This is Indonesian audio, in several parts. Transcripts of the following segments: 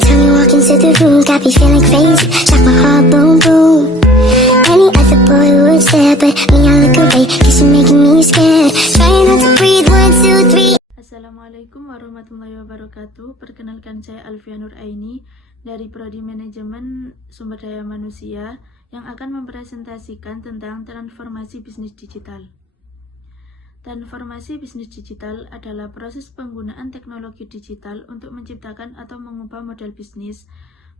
time you walk into the room, got me feeling crazy, shock my heart, boom, boom. Any other boy would stare, but me, I look away, cause you're making me scared. Trying not to breathe, 1, 2, 3. Assalamualaikum warahmatullahi wabarakatuh. Perkenalkan, saya Alfia Nur Aini dari Prodi Manajemen Sumber Daya Manusia yang akan mempresentasikan tentang transformasi bisnis digital. Transformasi bisnis digital adalah proses penggunaan teknologi digital untuk menciptakan atau mengubah model bisnis,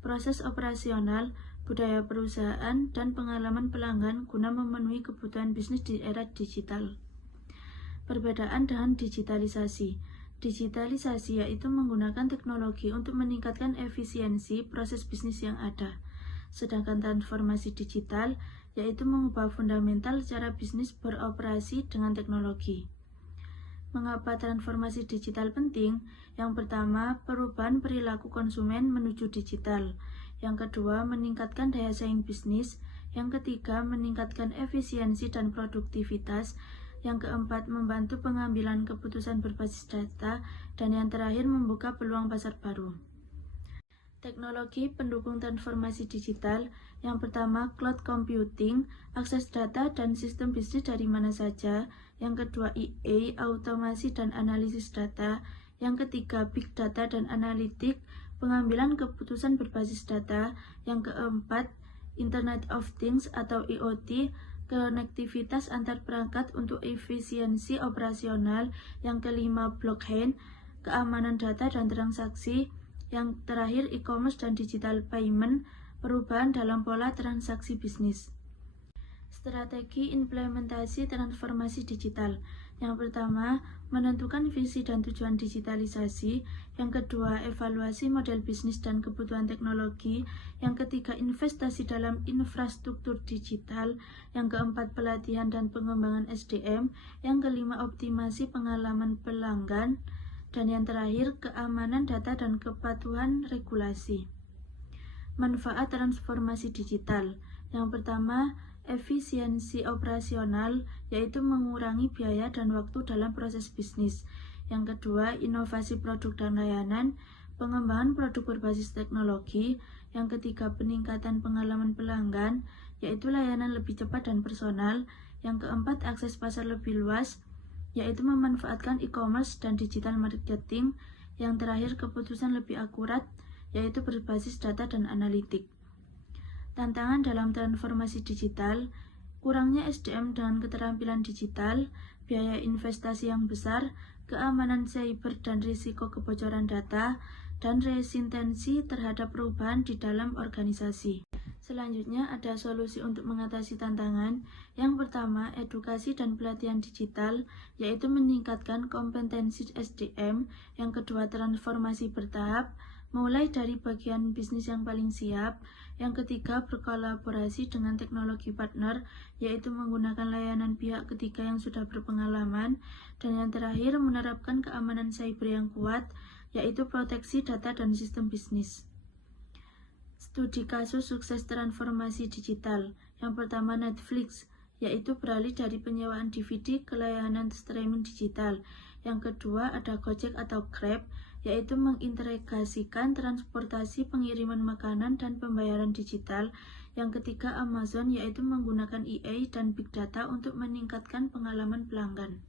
proses operasional, budaya perusahaan, dan pengalaman pelanggan guna memenuhi kebutuhan bisnis di era digital. Perbedaan dengan digitalisasi. Digitalisasi yaitu menggunakan teknologi untuk meningkatkan efisiensi proses bisnis yang ada. Sedangkan transformasi digital yaitu mengubah fundamental cara bisnis beroperasi dengan teknologi. Mengapa transformasi digital penting? Yang pertama, perubahan perilaku konsumen menuju digital. Yang kedua, meningkatkan daya saing bisnis. Yang ketiga, meningkatkan efisiensi dan produktivitas. Yang keempat, membantu pengambilan keputusan berbasis data. Dan yang terakhir, membuka peluang pasar baru. Teknologi pendukung transformasi digital. Yang pertama, cloud computing, akses data dan sistem bisnis dari mana saja. Yang kedua, EA, automasi dan analisis data. Yang ketiga, big data dan analitik, pengambilan keputusan berbasis data. Yang keempat, Internet of Things atau IoT, konektivitas antar perangkat untuk efisiensi operasional. Yang kelima, blockchain, keamanan data dan transaksi. Yang terakhir, e-commerce dan digital payment, perubahan dalam pola transaksi bisnis. Strategi implementasi transformasi digital. Yang pertama, menentukan visi dan tujuan digitalisasi. Yang kedua, evaluasi model bisnis dan kebutuhan teknologi. Yang ketiga, investasi dalam infrastruktur digital. Yang keempat, pelatihan dan pengembangan SDM. Yang kelima, optimasi pengalaman pelanggan. Dan yang terakhir, keamanan data dan kepatuhan regulasi. Manfaat transformasi digital. Yang pertama, efisiensi operasional, yaitu mengurangi biaya dan waktu dalam proses bisnis. Yang kedua, inovasi produk dan layanan, pengembangan produk berbasis teknologi. Yang ketiga, peningkatan pengalaman pelanggan, yaitu layanan lebih cepat dan personal. Yang keempat, akses pasar lebih luas, yaitu memanfaatkan e-commerce dan digital marketing. Yang terakhir, keputusan lebih akurat, yaitu berbasis data dan analitik. Tantangan dalam transformasi digital, kurangnya SDM dengan keterampilan digital, biaya investasi yang besar, keamanan cyber dan risiko kebocoran data, dan resistensi terhadap perubahan di dalam organisasi. Selanjutnya ada solusi untuk mengatasi tantangan. Yang pertama, edukasi dan pelatihan digital, yaitu meningkatkan kompetensi SDM. Yang kedua, transformasi bertahap, mulai dari bagian bisnis yang paling siap. Yang ketiga, berkolaborasi dengan teknologi partner, yaitu menggunakan layanan pihak ketiga yang sudah berpengalaman. Dan yang terakhir, menerapkan keamanan cyber yang kuat, yaitu proteksi data dan sistem bisnis. Studi kasus sukses transformasi digital. Yang pertama, Netflix, yaitu beralih dari penyewaan DVD ke layanan streaming digital. Yang kedua, ada Gojek atau Grab, yaitu mengintegrasikan transportasi, pengiriman makanan, dan pembayaran digital. Yang ketiga, Amazon, yaitu menggunakan EA dan big data untuk meningkatkan pengalaman pelanggan.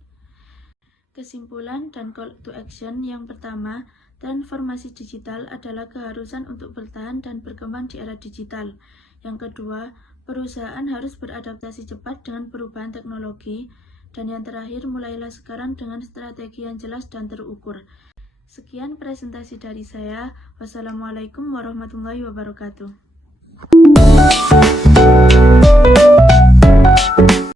Kesimpulan dan call to action. Yang pertama, transformasi digital adalah keharusan untuk bertahan dan berkembang di era digital. Yang kedua, perusahaan harus beradaptasi cepat dengan perubahan teknologi. Dan yang terakhir, mulailah sekarang dengan strategi yang jelas dan terukur. Sekian presentasi dari saya. Wassalamualaikum warahmatullahi wabarakatuh.